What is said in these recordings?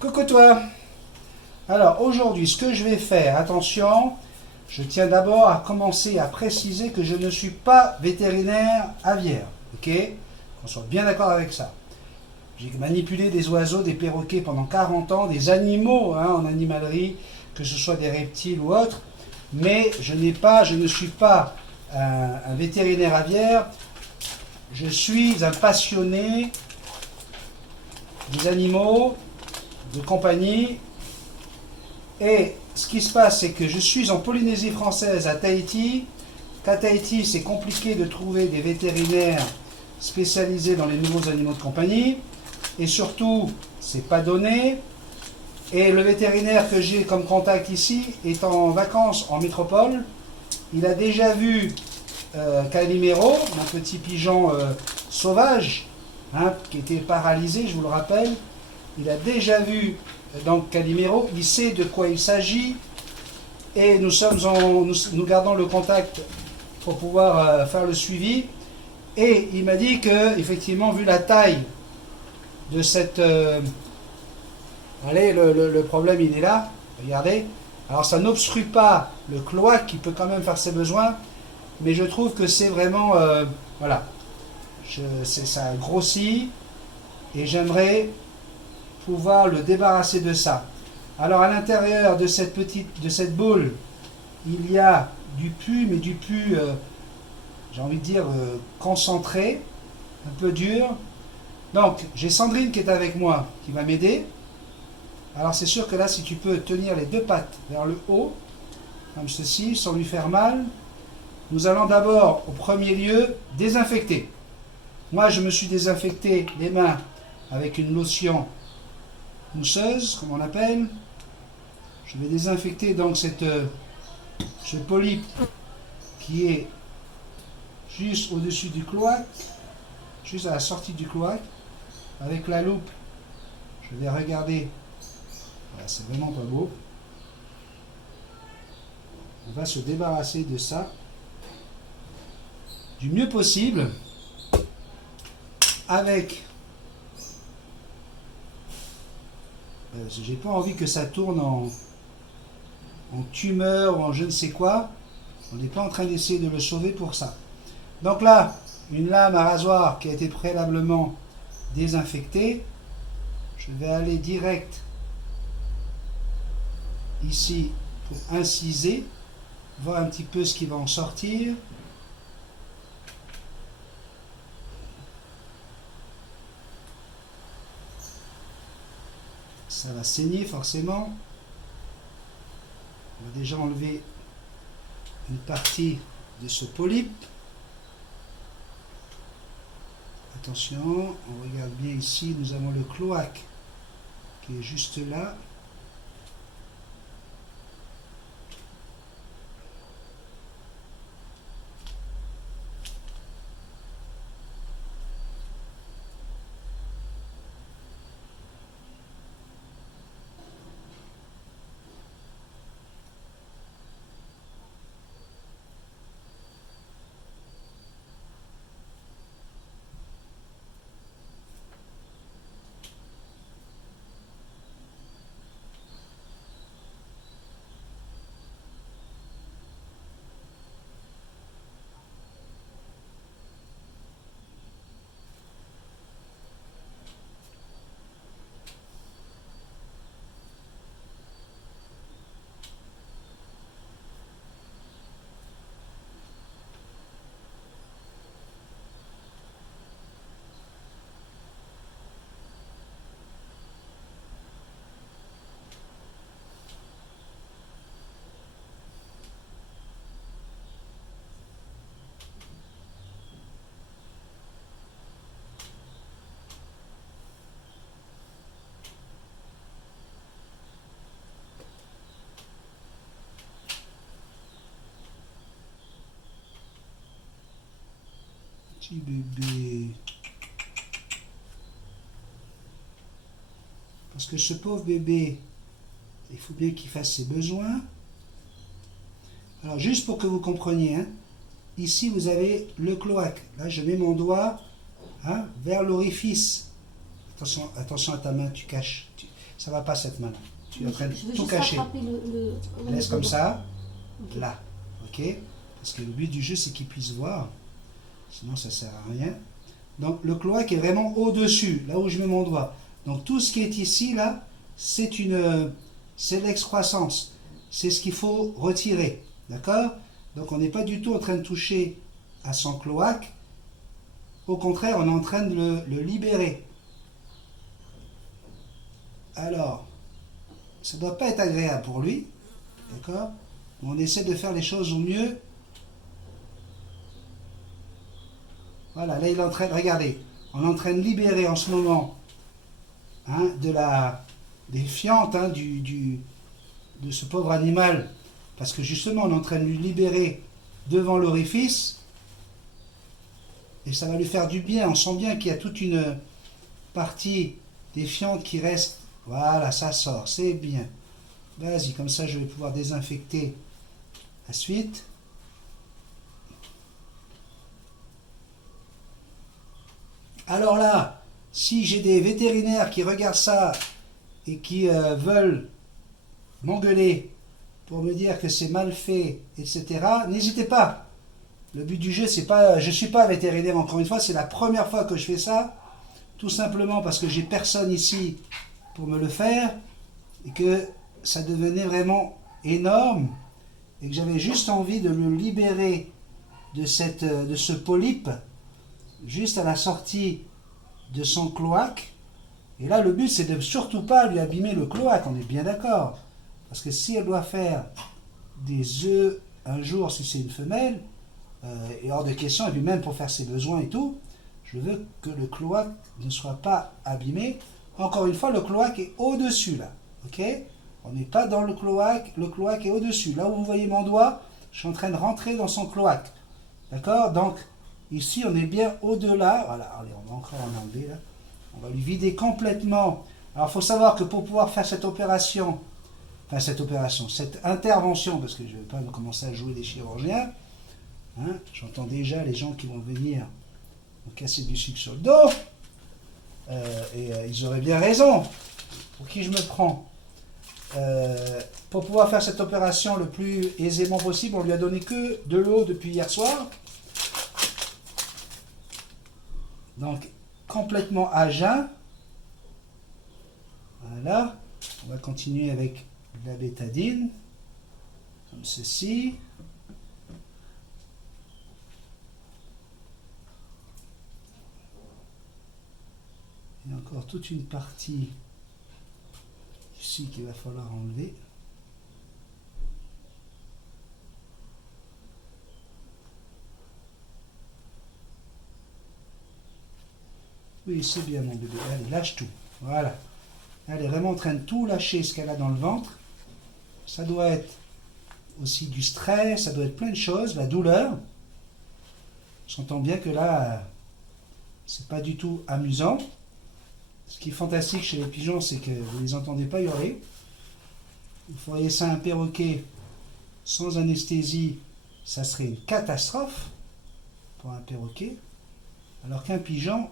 Coucou toi. Alors aujourd'hui, ce que je vais faire, attention, je tiens d'abord à commencer à préciser que je ne suis pas vétérinaire aviaire, ok? Qu'on soit bien d'accord avec ça. J'ai manipulé des oiseaux, des perroquets pendant 40 ans, des animaux en animalerie, que ce soit des reptiles ou autres, mais je ne suis pas un vétérinaire aviaire, je suis un passionné des animaux de compagnie. Et ce qui se passe, c'est que je suis en Polynésie française, à Tahiti. Qu'à Tahiti, c'est compliqué de trouver des vétérinaires spécialisés dans les nouveaux animaux de compagnie. Et surtout, c'est pas donné. Et le vétérinaire que j'ai comme contact ici est en vacances en métropole. Il a déjà vu Calimero, un petit pigeon sauvage, qui était paralysé, je vous le rappelle. Il a déjà vu donc Calimero, il sait de quoi il s'agit et nous gardons le contact pour pouvoir faire le suivi. Et il m'a dit que, effectivement, vu la taille de cette... allez, le problème il est là, regardez. Alors ça n'obstrue pas le cloaque qui peut quand même faire ses besoins, mais je trouve que c'est vraiment... voilà, ça grossit et j'aimerais pouvoir le débarrasser de ça. Alors à l'intérieur de cette boule, il y a du pus, mais du pus, j'ai envie de dire, concentré, un peu dur. Donc j'ai Sandrine qui est avec moi, qui va m'aider. Alors c'est sûr que là, si tu peux tenir les deux pattes vers le haut, comme ceci, sans lui faire mal, nous allons d'abord, au premier lieu, désinfecter. Moi, je me suis désinfecté les mains avec une lotion mousseuse, comme on l'appelle. Je vais désinfecter donc ce polype qui est juste au-dessus du cloaque, juste à la sortie du cloaque. Avec la loupe, je vais regarder. Voilà, c'est vraiment pas beau. On va se débarrasser de ça du mieux possible avec... j'ai pas envie que ça tourne en tumeur ou en je ne sais quoi. On n'est pas en train d'essayer de le sauver pour ça. Donc là, une lame à rasoir qui a été préalablement désinfectée. Je vais aller direct ici pour inciser, voir un petit peu ce qui va en sortir. Ça va saigner forcément. On va déjà enlever une partie de ce polype. Attention, on regarde bien ici, nous avons le cloaque qui est juste là. Petit bébé. Parce que ce pauvre bébé, il faut bien qu'il fasse ses besoins. Alors juste pour que vous compreniez, ici vous avez le cloaque. Là je mets mon doigt vers l'orifice. Attention, attention à ta main, tu caches. ça va pas cette main-là. Tu es en train de Je veux tout juste cacher. rattraper Laisse comme ça, Ok. là. Ok? Parce que le but du jeu, c'est qu'il puisse voir. Sinon, ça sert à rien. Donc, le cloaque est vraiment au-dessus, là où je mets mon doigt. Donc, tout ce qui est ici, là, c'est l'excroissance. C'est ce qu'il faut retirer. D'accord? Donc, on n'est pas du tout en train de toucher à son cloaque. Au contraire, on est en train de le libérer. Alors, ça ne doit pas être agréable pour lui. D'accord? On essaie de faire les choses au mieux. Voilà, là il est en train de, regardez, on est en train de libérer en ce moment hein, des fientes hein, de ce pauvre animal. Parce que justement, on est en train de lui libérer devant l'orifice. Et ça va lui faire du bien. On sent bien qu'il y a toute une partie des fientes qui reste. Voilà, ça sort, c'est bien. Vas-y, comme ça je vais pouvoir désinfecter la suite. Alors là, si j'ai des vétérinaires qui regardent ça et qui veulent m'engueuler pour me dire que c'est mal fait, etc., n'hésitez pas. Le but du jeu, c'est pas, je suis pas vétérinaire encore une fois, c'est la première fois que je fais ça, tout simplement parce que j'ai personne ici pour me le faire et que ça devenait vraiment énorme et que j'avais juste envie de le libérer de ce polype juste à la sortie de son cloaque. Et là, le but, c'est de surtout pas lui abîmer le cloaque, on est bien d'accord. Parce que si elle doit faire des œufs un jour, si c'est une femelle, et hors de question, et puis même pour faire ses besoins et tout, je veux que le cloaque ne soit pas abîmé. Encore une fois, le cloaque est au-dessus, là. Ok? On n'est pas dans le cloaque est au-dessus. Là où vous voyez mon doigt, je suis en train de rentrer dans son cloaque. D'accord? Donc, ici, on est bien au-delà. Voilà, allez, on va encore en enlever, là. On va lui vider complètement. Alors, il faut savoir que pour pouvoir faire cette opération, cette intervention, parce que je ne vais pas commencer à jouer des chirurgiens, hein, j'entends déjà les gens qui vont venir me casser du sucre sur le dos, ils auraient bien raison. Pour qui je me prends pour pouvoir faire cette opération le plus aisément possible, on lui a donné que de l'eau depuis hier soir. Donc, complètement à jeun. Voilà. On va continuer avec de la bétadine, comme ceci. Il y a encore toute une partie ici qu'il va falloir enlever. Oui, c'est bien mon bébé. Allez, lâche tout. Voilà. Elle est vraiment en train de tout lâcher ce qu'elle a dans le ventre. Ça doit être aussi du stress, ça doit être plein de choses, la douleur. J'entends bien que là, c'est pas du tout amusant. Ce qui est fantastique chez les pigeons, c'est que vous ne les entendez pas hurler. Vous feriez ça à un perroquet sans anesthésie, ça serait une catastrophe pour un perroquet. Alors qu'un pigeon,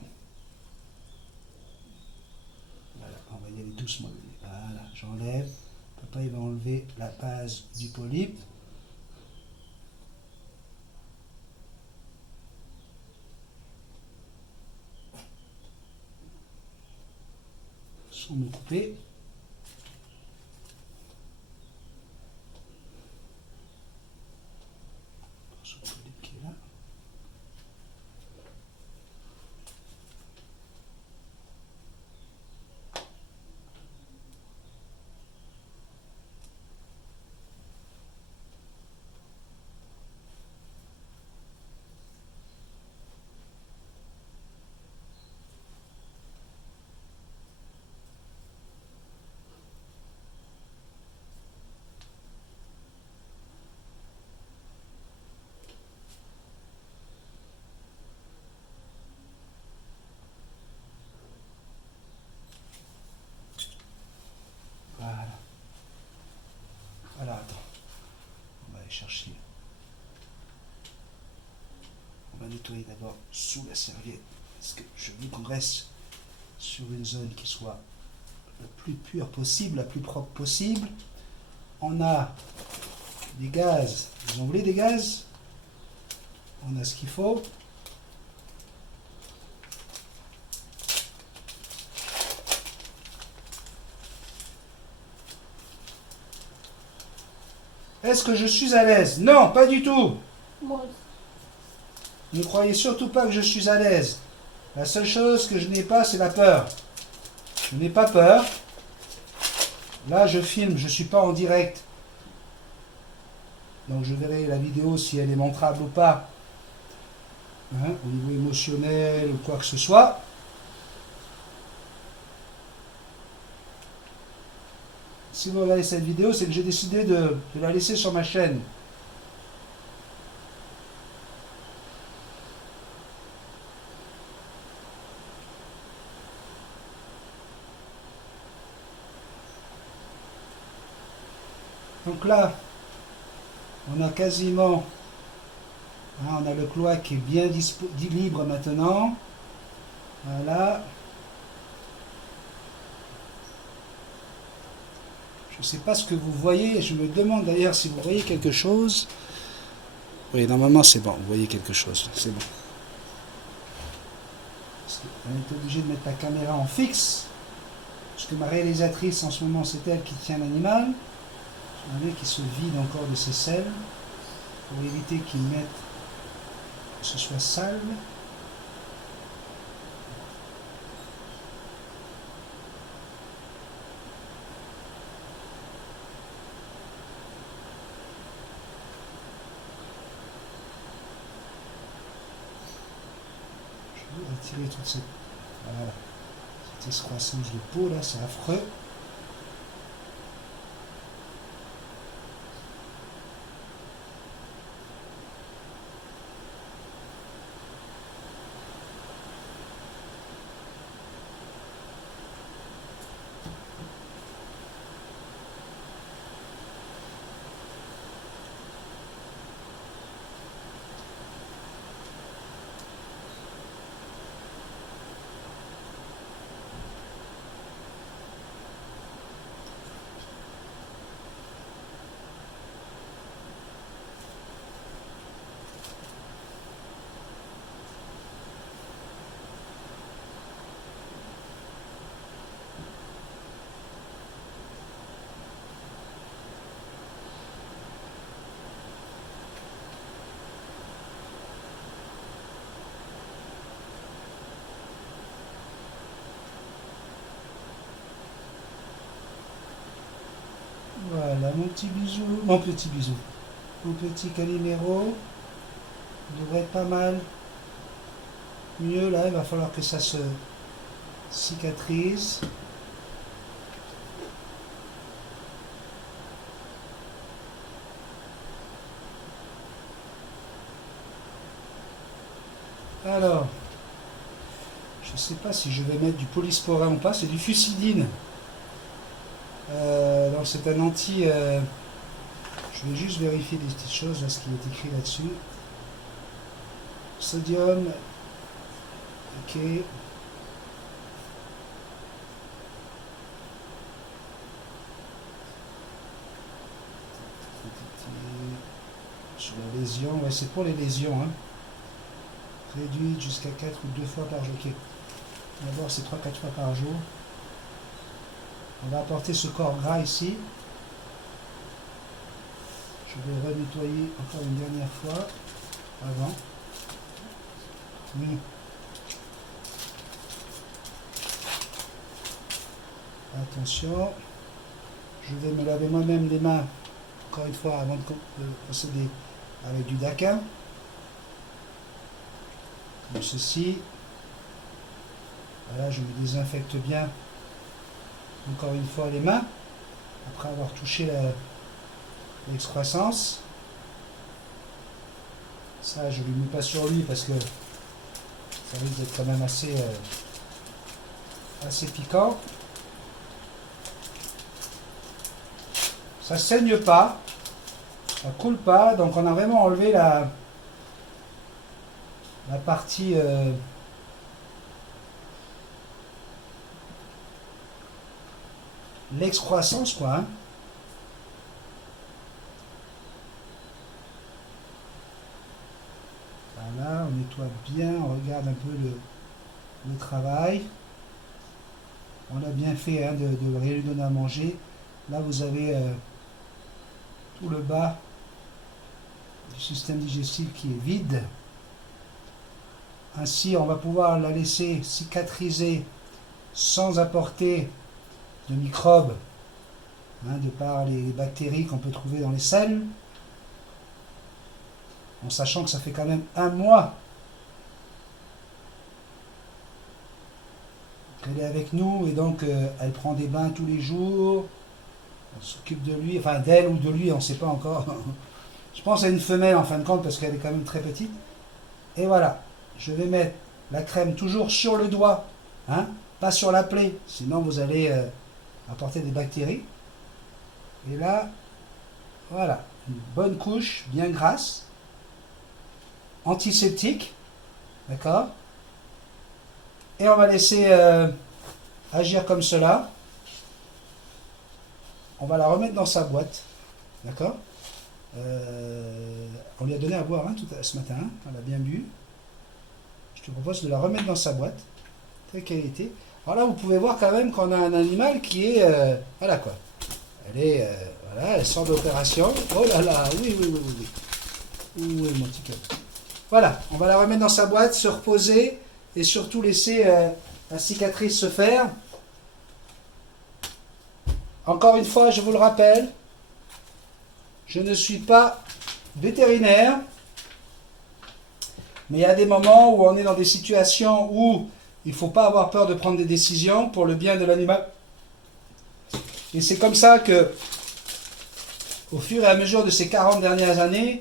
voilà, on va y aller doucement. Voilà, j'enlève. Papa, il va enlever la base du polype. Sans me couper. Ce polype qui est là. Voilà. Voilà, attends. On va aller chercher. On va nettoyer d'abord sous la serviette. Parce que je veux qu'on reste sur une zone qui soit la plus pure possible, la plus propre possible. On a des gaz. Vous en voulez des gaz? On a ce qu'il faut. Est-ce que je suis à l'aise? Non, pas du tout. Moi aussi. Ne croyez surtout pas que je suis à l'aise. La seule chose que je n'ai pas, c'est la peur. Je n'ai pas peur. Là, je filme, je ne suis pas en direct. Donc, je verrai la vidéo si elle est montrable ou pas. Hein, au niveau émotionnel ou quoi que ce soit. Si vous regardez cette vidéo, c'est que j'ai décidé de la laisser sur ma chaîne. Donc là, on a quasiment, hein, on a le cloaque qui est bien libre maintenant. Voilà. Je ne sais pas ce que vous voyez, je me demande d'ailleurs si vous voyez quelque chose. Oui, normalement c'est bon, vous voyez quelque chose, c'est bon. On est obligé de mettre la caméra en fixe, parce que ma réalisatrice en ce moment c'est elle qui tient l'animal. Vous voyez qu'il se vide encore de ses selles, pour éviter qu'il mette, que ce soit sale. Retirer toute cette, voilà, cette excroissance de peau là, c'est affreux. Voilà, mon petit bisou, mon petit Calimero, il devrait être pas mal mieux là, il va falloir que ça se cicatrise. Alors, je ne sais pas si je vais mettre du polysporin ou pas, c'est du fusidine. Donc c'est un anti... je vais juste vérifier des petites choses, là, ce qui est écrit là-dessus. Sodium. Ok. Sur la lésion, ouais, c'est pour les lésions. Hein. Réduite jusqu'à 4 ou 2 fois par jour. Ok. D'abord, c'est 3-4 fois par jour. On va apporter ce corps gras ici. Je vais renettoyer encore une dernière fois avant. Attention. Je vais me laver moi-même les mains, encore une fois, avant de procéder avec du Dakin. Comme ceci. Voilà, je me désinfecte bien, encore une fois, les mains, après avoir touché l'excroissance. Ça, je ne le mets pas sur lui parce que ça risque d'être quand même assez piquant. Ça saigne pas, ça coule pas, donc on a vraiment enlevé la partie l'excroissance, quoi. Hein. Voilà, on nettoie bien, on regarde un peu le travail. On a bien fait hein, de rien lui donner à manger. Là, vous avez tout le bas du système digestif qui est vide. Ainsi, on va pouvoir la laisser cicatriser sans apporter de microbes, hein, de par les bactéries qu'on peut trouver dans les selles. En sachant que ça fait quand même 1 mois qu'elle est avec nous et donc elle prend des bains tous les jours. On s'occupe de lui, enfin d'elle ou de lui, on ne sait pas encore. Je pense à une femelle en fin de compte parce qu'elle est quand même très petite. Et voilà, je vais mettre la crème toujours sur le doigt, hein, pas sur la plaie, sinon vous allez apporter des bactéries. Et là, voilà, une bonne couche, bien grasse, antiseptique, d'accord. Et on va laisser agir comme cela. On va la remettre dans sa boîte, d'accord. On lui a donné à boire hein, ce matin, hein, elle a bien bu. Je te propose de la remettre dans sa boîte, telle qu'elle était. Alors là, vous pouvez voir quand même qu'on a un animal qui est... voilà quoi. Elle est... voilà, elle sort d'opération. Oh là là, oui, oui, oui, oui, oui. Oui, mon petit cœur. Voilà, on va la remettre dans sa boîte, se reposer et surtout laisser la cicatrice se faire. Encore une fois, je vous le rappelle, je ne suis pas vétérinaire, mais il y a des moments où on est dans des situations où il ne faut pas avoir peur de prendre des décisions pour le bien de l'animal. Et c'est comme ça que, au fur et à mesure de ces 40 dernières années,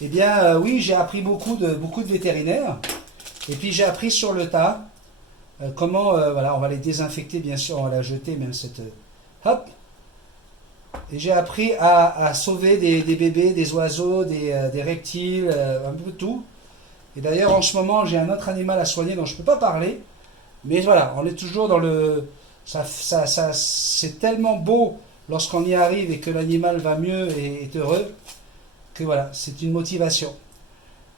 eh bien, oui, j'ai appris beaucoup de vétérinaires. Et puis j'ai appris sur le tas comment, voilà, on va les désinfecter, bien sûr, on va la jeter, même cette... hop. Et j'ai appris à sauver des bébés, des oiseaux, des reptiles, un peu de tout. Et d'ailleurs, en ce moment, j'ai un autre animal à soigner dont je ne peux pas parler. Mais voilà, on est toujours dans le... c'est tellement beau lorsqu'on y arrive et que l'animal va mieux et est heureux, que voilà, c'est une motivation.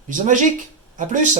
Bisous magique, à plus!